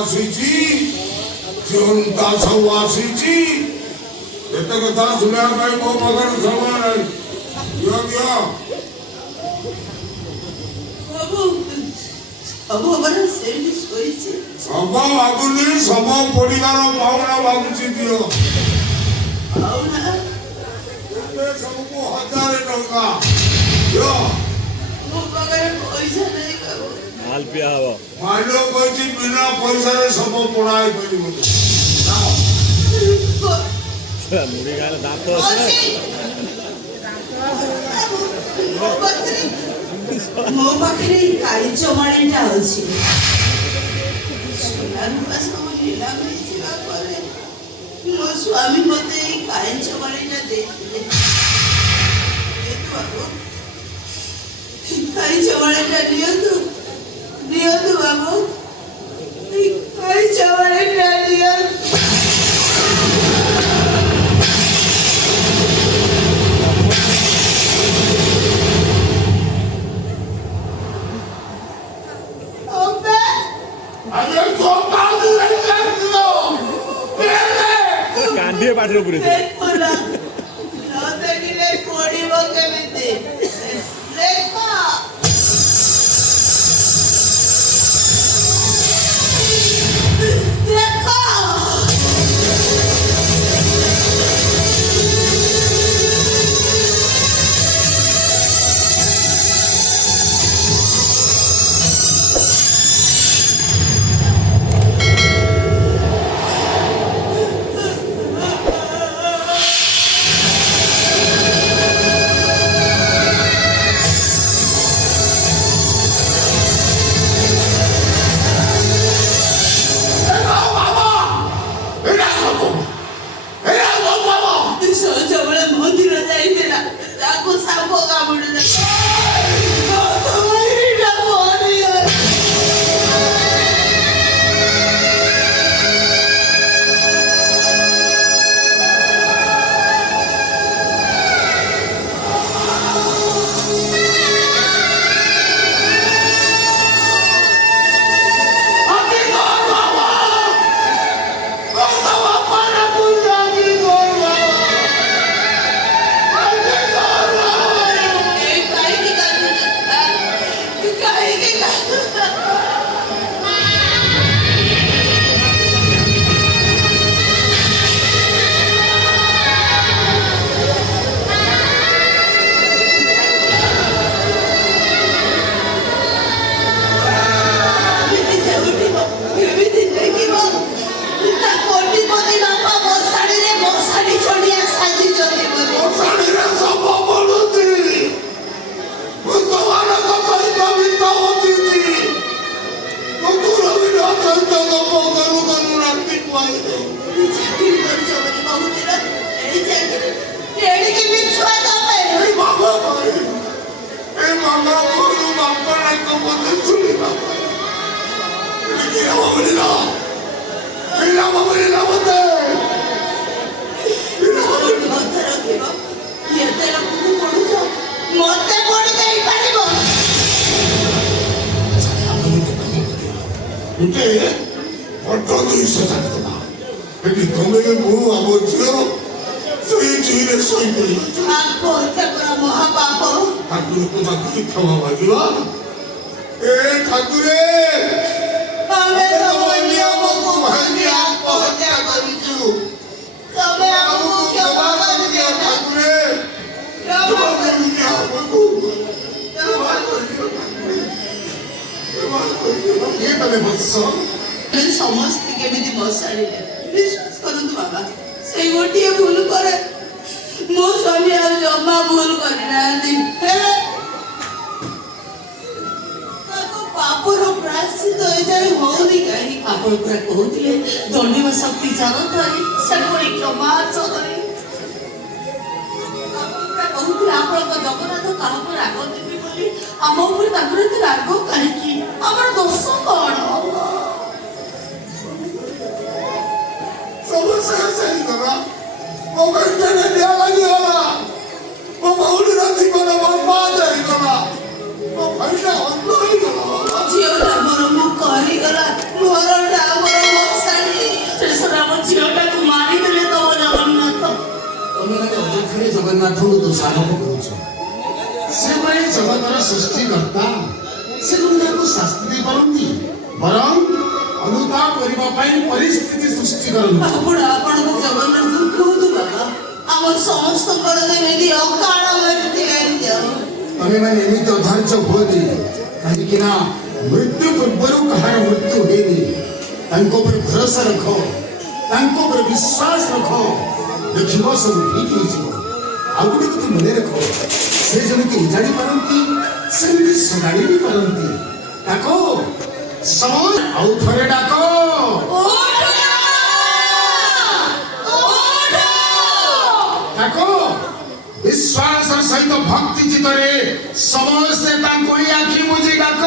ଆସିଛି ଚିନ୍ତା ସବୁ ଆସିଛି ଏତେ କଥା ଶୁଣିବା ପାଇଁ ମୋ ପାଖରେ ସମୟ ନାହିଁ ଦିଅ ଦିଅ ଶବ ଭାବୁନି ଶବ ପଡ଼ିବାର ପାଉଣା ଭାବୁଛି ଦିଅ ସବୁକୁ 1000 ଟଙ୍କା ଦିଅ ମାଲ୍ୟ କହିଛି ବିନା ପଇସାରେ ସବୁ ପୋଡ଼ା ହେଇପାରିବନି ମୁଢ଼ି ଖାଇଲେ ଦାନ୍ତ ମୋ ପାଖରେ କାଳିଚ ମାଳିଟା ଅଛି ସବୁ ନିଲାମ ହେଇଯିବା ପରେ ମୋ ସ୍ୱାମୀ ମତେ ଏଇ କାଳିଚ ମାଳିଟା ଦେଇଥିଲେ କାଳିଚ ମାଳିଟା ନିଅନ୍ତୁ ନିଅନ୍ତୁ ବାବୁ କାଳିଚ ମାଳିଟା ନିଅନ୍ତୁ କାନ୍ଦିଏ ପାଟିରେ ପୁରେଇ ପଡ଼ିବ କେମିତି ସମସ୍ତେ କେମିତି ବସାଡ଼ିଲେ ବିଶ୍ୱାସ କରନ୍ତୁ ବାବା ସେଇ ଗୋଟିଏ ଭୁଲ ପରେ ମୋ ସ୍ୱାମୀ ଆଉ ଜମା ଭୁଲ କରିନାହାନ୍ତି ପାପର ପ୍ରାୟଶ୍ଚିତ ଏଯାଏ ହଉନି କାହିଁକି ଆପଣ ପୁରା କହୁଥିଲେ ଦଣ୍ଡିବା ଶକ୍ତି ଜାଣନ୍ତାରି ସେ ପୁଣି କ୍ଷମା ଚୋରି ଆପଣ ପୁରା କହୁଥିଲେ ଆପଣଙ୍କ ଜଗନ୍ନାଥ କାହାକୁ ରାଗ ଦେବି ବୋଲି ଆମ ଉପରେ ତାଙ୍କର ଏତେ ରାଗ କାହିଁକି ଆମର ଦୋଷ କଣ ସମସ୍ୟା ହେଇଗଲା ମୋ ପେଟରେ ନିଆଁ ଲାଗିଗଲା ମୋ ଭଉଣୀର ଜୀବନ ବର୍ବାଦ ହେଇଗଲା ମୋ ଭାଇଟା ଅନ୍ଧ ହେଇଗଲା ଝିଅଟା ମୋର ମୁଖ ହେଇଗଲା ଘରଟା ଆମର ଦୋଷାରୋପ କରୁଛ। ସେ ପାଇଁ ଜଗତର ସୃଷ୍ଟିକର୍ତ୍ତା ସେ ତାକୁ ଶାସ୍ତି ଦେଇପାରନ୍ତି, ବରଂ ଅନୁତାପ କରିବା ପାଇଁ ପରିସ୍ଥିତି ସୃଷ୍ଟି କରନ୍ତି। ଆପଣଙ୍କୁ ଜଗନ୍ନାଥ କୁହନ୍ତୁ ବାବା, ଆମର ସମସ୍ତଙ୍କର ଯେମିତି ଅକାଳ ମୃତ୍ୟୁ ହେଇଯାଉ। ତମେମାନେ ଏମିତି ଅଧାର୍ଯ୍ୟ ହୁଅନି, କାହିଁକି ନା ମୃତ୍ୟୁ ପୂର୍ବରୁ କାହାର ମୃତ୍ୟୁ ହେଇନି। ତାଙ୍କ ଉପରେ ଭରସା ରଖ, ତାଙ୍କ ଉପରେ ବିଶ୍ୱାସ ରଖ, ଦେଖିବ ସବୁ ଠିକ୍ ହେଇଯିବ। ଆଉ ଗୋଟେ କଥା ମନେ ରଖ, ସେ ଯେମିତି ଉଜାଡ଼ି ପାରନ୍ତି ସେମିତି ସଜାଡ଼ି ବି ପାରନ୍ତି। ଡାକ ସମୟ, ଆଉ ଥରେ ଡାକ। ଡାକ ବିଶ୍ୱାସର ସହିତ ଭକ୍ତି ଚିତ୍ତରେ ସମସ୍ତେ ତାଙ୍କୁ ହିଁ ଆଖି ବୁଜି ଡାକ।